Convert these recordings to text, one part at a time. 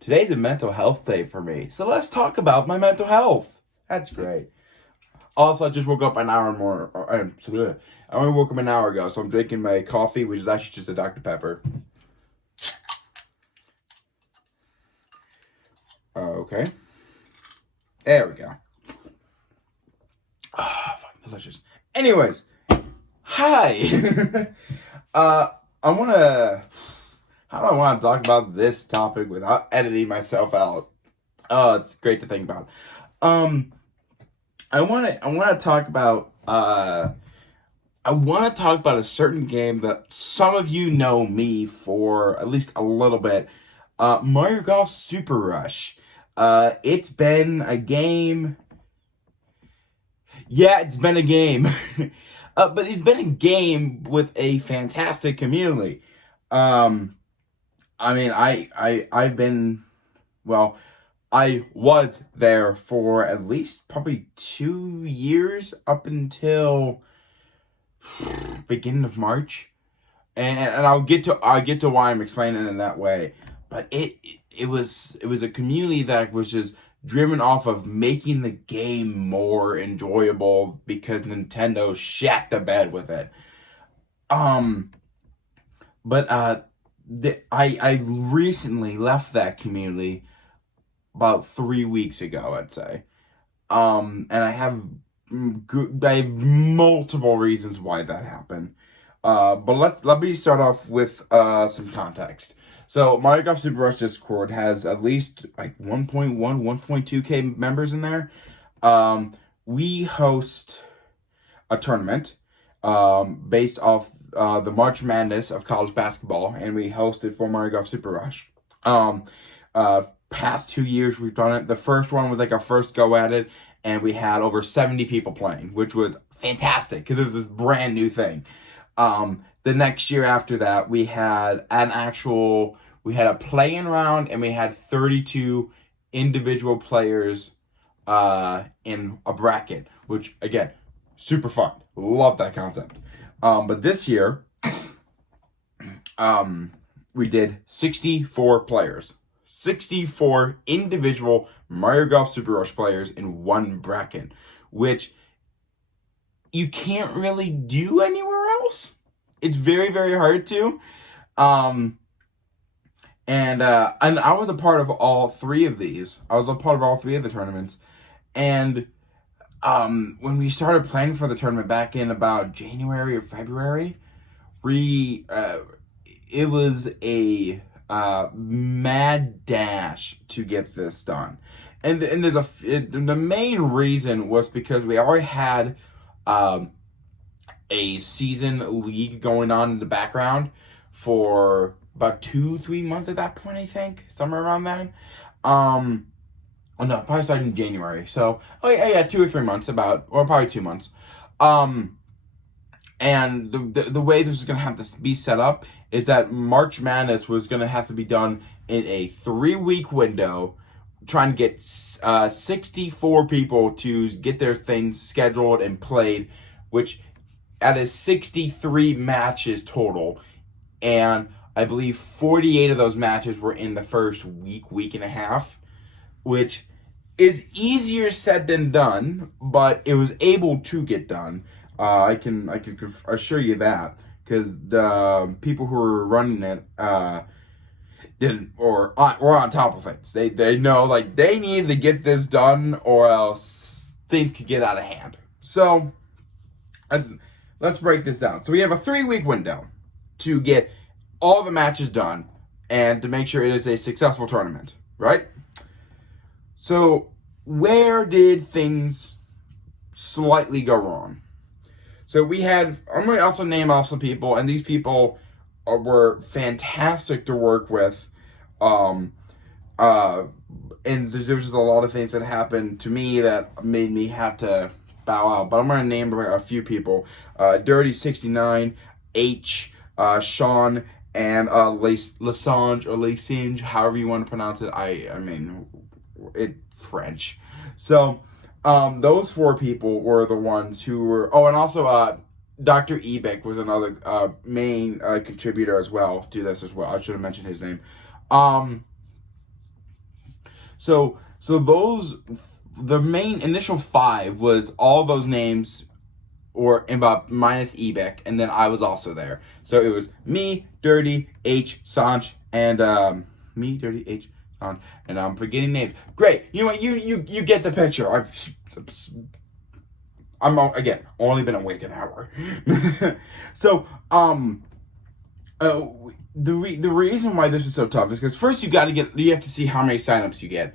Today's a mental health day for me, so let's talk about my mental health. That's great. Also, I just woke up an hour more. I only woke up an hour ago, so I'm drinking my coffee, which is actually just a Dr. Pepper. Okay. There we go. Fucking delicious. Anyways, hi. I wanna. How do I want to talk about this topic without editing myself out? Oh, it's great to think about. Um, I want to talk about. I want to talk about a certain game that some of you know me for at least a little bit. Mario Golf Super Rush. It's been a game. Yeah, it's been a game. But it's been a game with a fantastic community. Um, I've been, well, I was there for at least probably 2 years up until beginning of March, and I'll get to why I'm explaining it in that way. But it was a community that was just driven off of making the game more enjoyable because Nintendo shat the bed with it. Um, but I recently left that community about 3 weeks ago, I'd say. And I have multiple reasons why that happened. But let me start off with some context. So Mario Golf Super Rush Discord has at least like 1.1, 1.2K members in there. We host a tournament based off the March Madness of college basketball, and we hosted for Mario Golf Super Rush. Um, Past 2 years we've done it. The first one was like our first go at it, and we had over 70 people playing, which was fantastic because it was this brand new thing. The next year after that, we had a play-in round, and we had 32 individual players in a bracket, which again, super fun. Love that concept. But this year, we did 64 players. 64 individual Mario Golf Super Rush players in one bracket, which you can't really do anywhere else. It's very, very hard to. Um, and I was a part of all three of these. I was a part of all three of the tournaments. And when we started planning for the tournament back in about January or February, we it was a mad dash to get this done, and the main reason was because we already had a season league going on in the background for about 2-3 months at that point, I think, somewhere around then. Oh no, probably started in January. So, yeah, 2 or 3 months, or probably 2 months. And the way this is gonna have to be set up is that March Madness was gonna have to be done in a 3-week window, trying to get 64 people to get their things scheduled and played, which is 63 matches total, and I believe 48 of those matches were in the first week and a half, which is easier said than done, but it was able to get done. I can assure you that, because the people who were running it were on top of things. They know, like, they needed to get this done or else things could get out of hand. So let's break this down. So we have a 3-week window to get all the matches done and to make sure it is a successful tournament, right? So where did things slightly go wrong? So I'm going to also name off some people, and these people were fantastic to work with. And there's just a lot of things that happened to me that made me have to bow out. But I'm going to name a few people. Dirty69, H, Sean, and Lasange, or Lasange, however you want to pronounce it. I mean, French. So those 4 people were the ones who were. Oh, and also Dr. Ebick was another main contributor as well to this as well. I should have mentioned his name. So those, the main initial 5 was all those names, or about minus Ebick, and then I was also there. So it was me, Dirty, H, Sanj, and me, Dirty, H, Sanj, and I'm forgetting names. Great, you know what? You get the picture. I'm again only been awake an hour. So the reason why this was so tough is because first you have to see how many signups you get.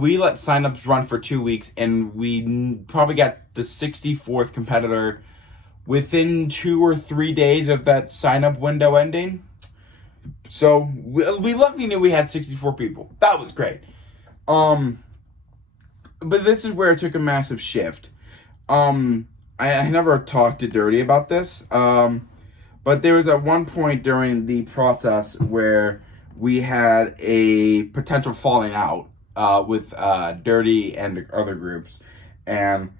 We let signups run for 2 weeks, and we probably got the 64th competitor within 2 or 3 days of that sign-up window ending. So we luckily knew we had 64 people. That was great. But this is where it took a massive shift. I never talked to Dirty about this. But there was at one point during the process where we had a potential falling out with Dirty and other groups, and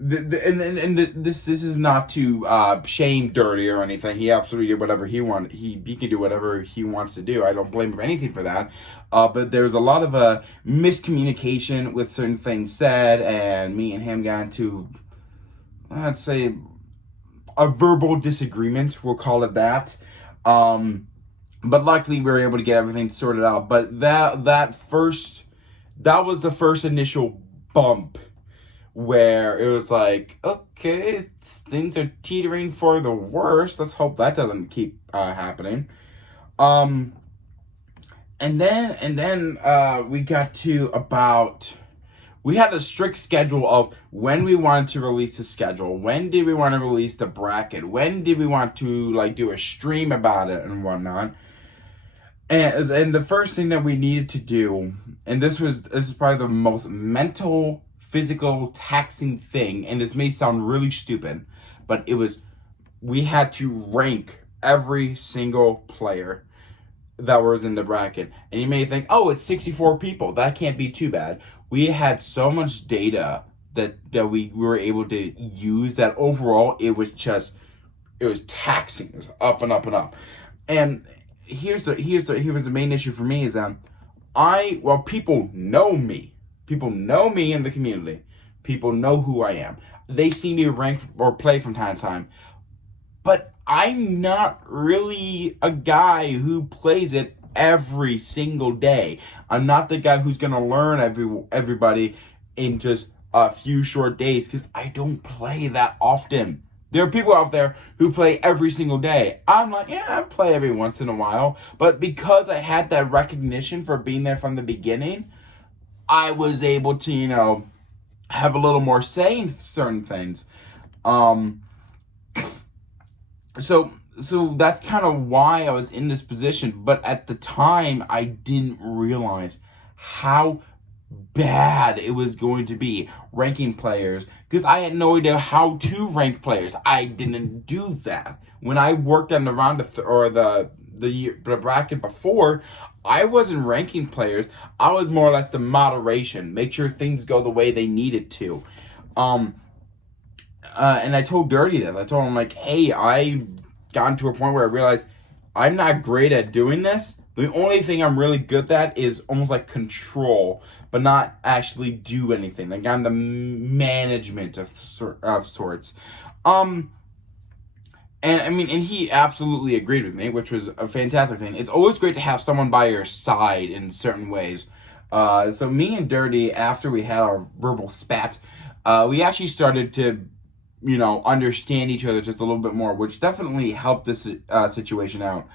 this is not to shame Dirty or anything. He absolutely did whatever he wanted. He can do whatever he wants to do. I don't blame him for anything for that. But there's a lot of miscommunication with certain things said, and me and him got into, let's say, a verbal disagreement. We'll call it that. But luckily we were able to get everything sorted out. But that was the first initial bump where it was like, okay, things are teetering for the worst. Let's hope that doesn't keep happening. And then we got to about, we had a strict schedule of when we wanted to release the schedule, when did we want to release the bracket, when did we want to do a stream about it and whatnot. And the first thing that we needed to do, and this is probably the most mental, physical, taxing thing, and this may sound really stupid, but we had to rank every single player that was in the bracket. And you may think, oh, it's 64 people, that can't be too bad. We had so much data that we were able to use that overall it was taxing. It was up and up and up. And here's the main issue for me is that people know me. People know me in the community. People know who I am. They see me rank or play from time to time. But I'm not really a guy who plays it every single day. I'm not the guy who's going to learn everybody in just a few short days, because I don't play that often. There are people out there who play every single day. I'm like, yeah, I play every once in a while. But because I had that recognition for being there from the beginning, I was able to, have a little more say in certain things. So that's kind of why I was in this position. But at the time, I didn't realize how bad it was going to be ranking players, because I had no idea how to rank players. I didn't do that when I worked on the round or the bracket before. I wasn't ranking players. I was more or less the moderation, make sure things go the way they needed to. And I told Dirty that. I told him, like, hey, I gotten to a point where I realized I'm not great at doing this. The only thing I'm really good at is almost like control, but not actually do anything. Like, I'm the management of sorts. And he absolutely agreed with me, which was a fantastic thing. It's always great to have someone by your side in certain ways. So me and Dirty, after we had our verbal spat, we actually started to, understand each other just a little bit more, which definitely helped this situation out.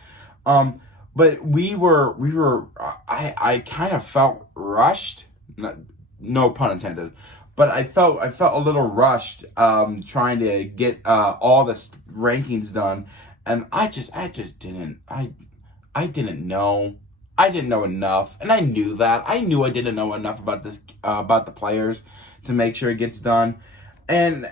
But I kind of felt rushed, no pun intended, but I felt a little rushed trying to get all the rankings done, and I just didn't know. I didn't know enough, and I knew that. I knew I didn't know enough about this about the players to make sure it gets done. And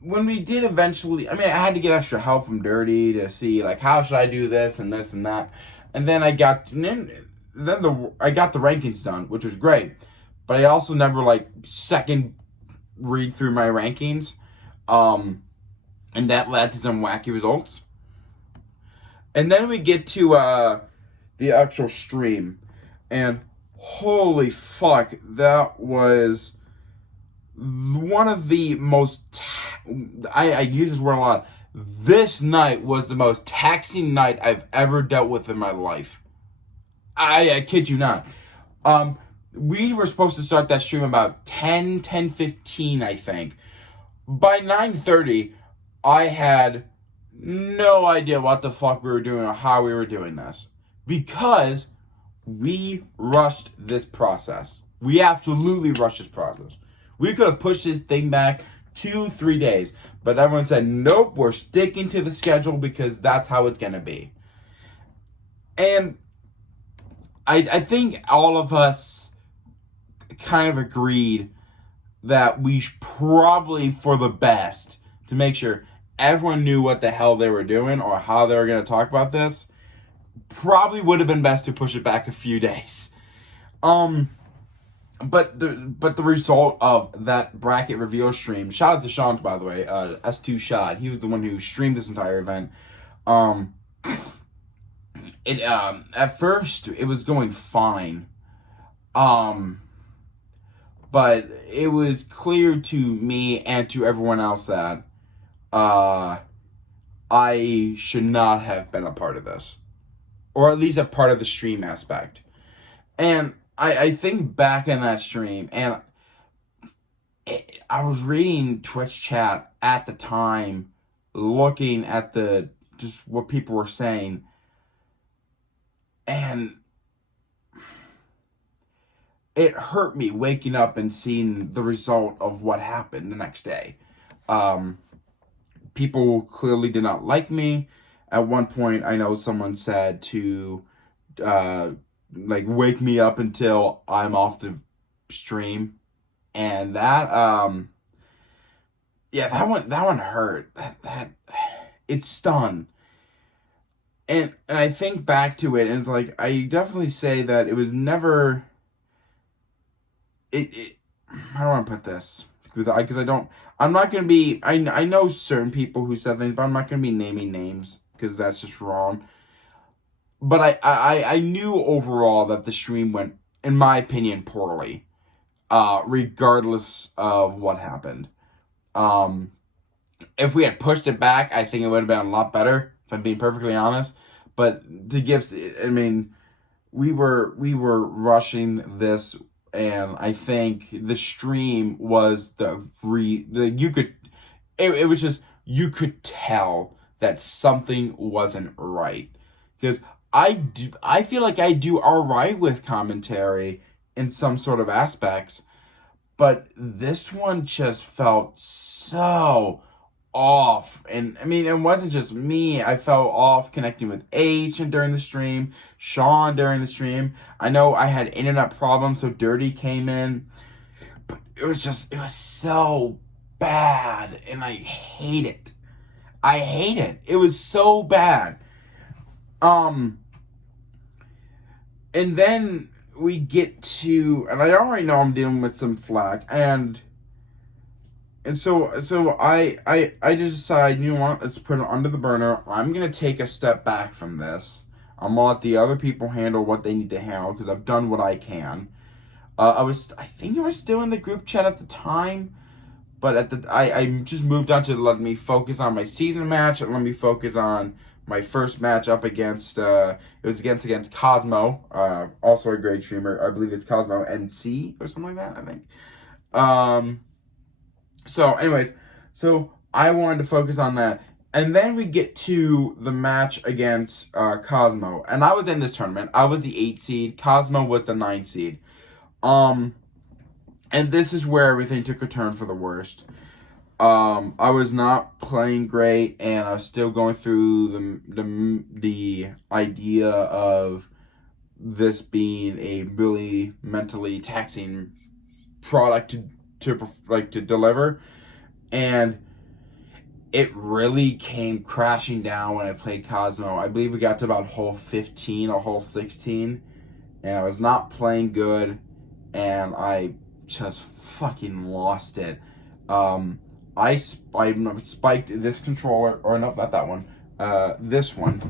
when we did eventually, I had to get extra help from Dirty to see, like, how should I do this and this and that. And then I got the rankings done, which was great. But I also never second read through my rankings. And that led to some wacky results. And then we get to the actual stream. And holy fuck, that was one of the most... I use this word a lot. This night was the most taxing night I've ever dealt with in my life. I kid you not. We were supposed to start that stream about 10:15, I think. By 9:30, I had no idea what the fuck we were doing or how we were doing this. Because we rushed this process. We absolutely rushed this process. We could have pushed this thing back 2-3 days. But everyone said, nope, we're sticking to the schedule because that's how it's going to be. And I think all of us kind of agreed that we probably, for the best, to make sure everyone knew what the hell they were doing or how they were going to talk about this, probably would have been best to push it back a few days. But the result of that bracket reveal stream, shout out to Sean, by the way, S2 Shot, he was the one who streamed this entire event. At first it was going fine. But it was clear to me and to everyone else that I should not have been a part of this. Or at least a part of the stream aspect. And I think back in that stream, and I was reading Twitch chat at the time, looking at just what people were saying, and it hurt me waking up and seeing the result of what happened the next day. People clearly did not like me. At one point, I know someone said to wake me up until I'm off the stream, and that one hurt. That it stung. And I think back to it, and it's like, I definitely say that it was never... How do I put this? Because I'm not going to be... I know certain people who said things, but I'm not going to be naming names, because that's just wrong. But I knew overall that the stream went, in my opinion, poorly. Regardless of what happened. If we had pushed it back, I think it would have been a lot better, if I'm being perfectly honest. But to give... I mean, we were rushing this... And I think the stream was it was just, you could tell that something wasn't right. Because I feel like I do alright with commentary in some sort of aspects. But this one just felt so off. And I mean, it wasn't just me. I felt off connecting with H and during the stream, Sean during the stream. I know I had internet problems, so Dirty came in. But it was so bad, and I hate it. I hate it. It was so bad. And then we get to, and I already know I'm dealing with some flack, and so I just decide, you know what, let's put it under the burner. I'm going to take a step back from this. I'm going to let the other people handle what they need to handle, because I've done what I can. I think I was still in the group chat at the time, but I just moved on to let me focus on my season match, and let me focus on my first match up against, it was against Cosmo, also a great streamer. I believe it's Cosmo NC or something like that, I think. So anyways, so I wanted to focus on that. And then we get to the match against Cosmo. And I was in this tournament. I was the 8 seed. Cosmo was the 9 seed. And this is where everything took a turn for the worst. I was not playing great, and I was still going through the idea of this being a really mentally taxing product to deliver, and it really came crashing down when I played Cosmo. I believe we got to about hole 15 or hole 16, and I was not playing good, and I just fucking lost it. I spiked this controller, or no, not that one. This one.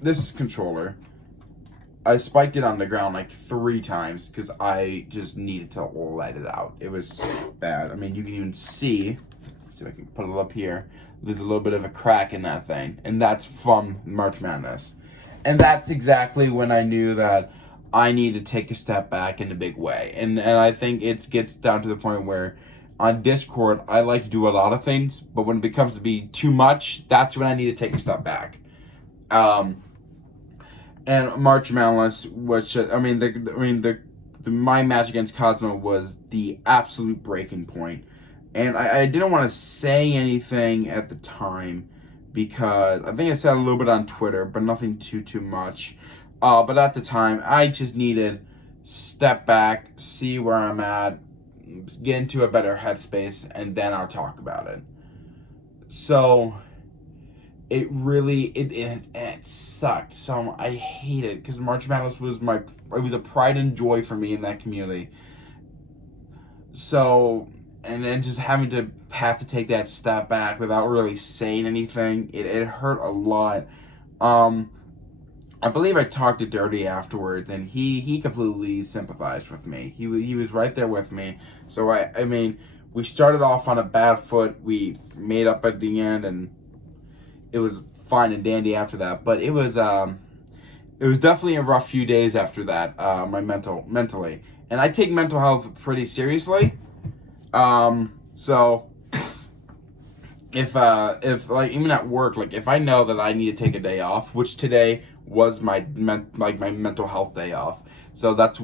This controller. I spiked it on the ground like 3 times because I just needed to let it out. It was bad. I mean, you can even see if I can put it up here. There's a little bit of a crack in that thing, and that's from March Madness. And that's exactly when I knew that I need to take a step back in a big way. And I think it gets down to the point where on Discord, I like to do a lot of things, but when it becomes to be too much, that's when I need to take a step back. And March Madness, which my match against Cosmo was the absolute breaking point. And I didn't want to say anything at the time because I think I said a little bit on Twitter, but nothing too much. But at the time, I just needed step back, see where I'm at, get into a better headspace, and then I'll talk about it. So it really it sucked. So I hate it because March Madness was a pride and joy for me in that community. So, and then just having to have to take that step back without really saying anything, it hurt a lot. I believe I talked to Dirty afterwards, and he completely sympathized with me. He was right there with me. So I mean, we started off on a bad foot. We made up at the end, and it was fine and dandy after that. But it was definitely a rough few days after that. Mentally, and I take mental health pretty seriously. So if like even at work, like if I know that I need to take a day off, which today was my mental health day off. So that's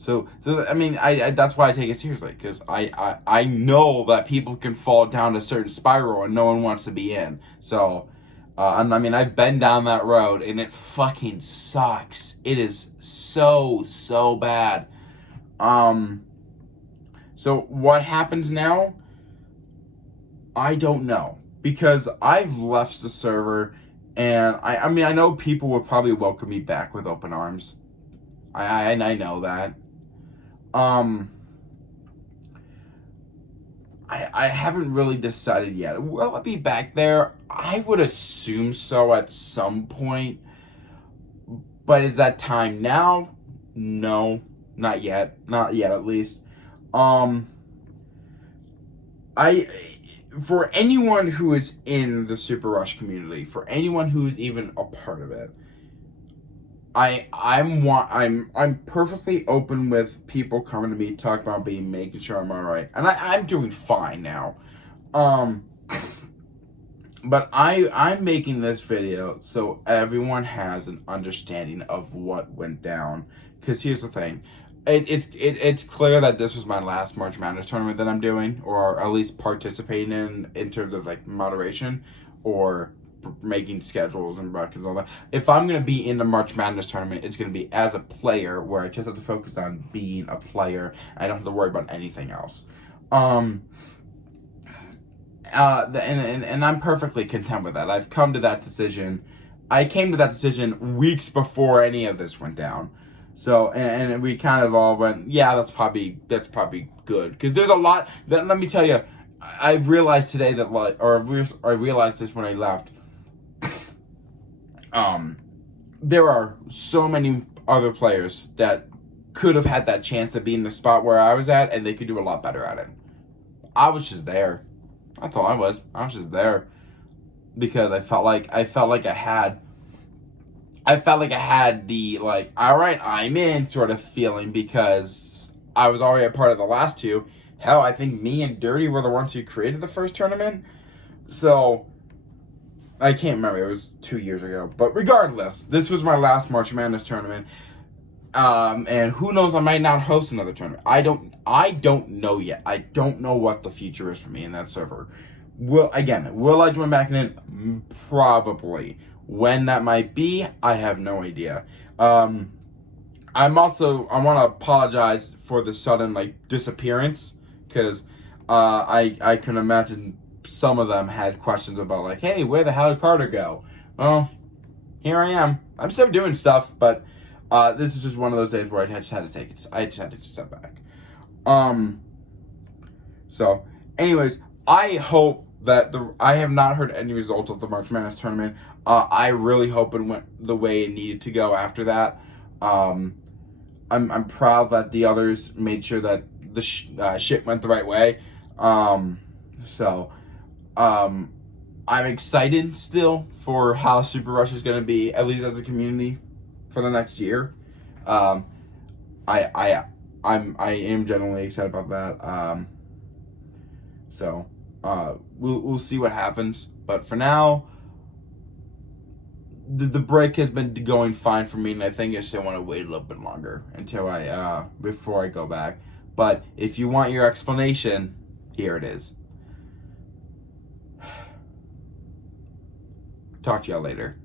so I mean I that's why I take it seriously, because I know that people can fall down a certain spiral and no one wants to be in. So I mean I've been down that road and it fucking sucks. It is so bad. So what happens now? I don't know, because I've left the server. And I mean, I know people would probably welcome me back with open arms. I know that. I haven't really decided yet. Will I be back there? I would assume so at some point. But is that time now? No, not yet. Not yet, at least. For anyone who is in the Super Rush community, for anyone who is even a part of it, I'm perfectly open with people coming to me talking about making sure I'm alright, and I'm doing fine now. But I'm making this video so everyone has an understanding of what went down. Because here's the thing. It's clear that this was my last March Madness tournament that I'm doing, or at least participating in terms of like moderation or making schedules and brackets and all that. If I'm going to be in the March Madness tournament, it's going to be as a player, where I just have to focus on being a player. I don't have to worry about anything else. And I'm perfectly content with that. I've come to that decision. I came to that decision weeks before any of this went down. So, and we kind of all went, yeah, that's probably good. Because there's a lot, let me tell you, I've realized today that, I realized this when I left, there are so many other players that could have had that chance to be in the spot where I was at, and they could do a lot better at it. I was just there. That's all I was. I was just there. Because I felt like I had the, like, all right, I'm in sort of feeling, because I was already a part of the last two. Hell, I think me and Dirty were the ones who created the first tournament. So, I can't remember. It was 2 years ago. But regardless, this was my last March Madness tournament. And who knows, I might not host another tournament. I don't know yet. I don't know what the future is for me in that server. Will I join back in? Probably. When that might be, I have no idea. I want to apologize for the sudden, like, disappearance, because I can imagine some of them had questions about, like, hey, where the hell did Carter go? Well, here I am. I'm still doing stuff, but this is just one of those days where I just had to take it. I just had to step back. So, anyways, I hope that I have not heard any results of the March Madness tournament. I really hope it went the way it needed to go after that. I'm proud that the others made sure that the shit went the right way. So, I'm excited still for how Super Rush is going to be, at least as a community, for the next year. Um, I am genuinely excited about that. So, we'll see what happens. But for now, the break has been going fine for me, and I think I still want to wait a little bit longer until before I go back. But if you want your explanation, here it is. Talk to y'all later.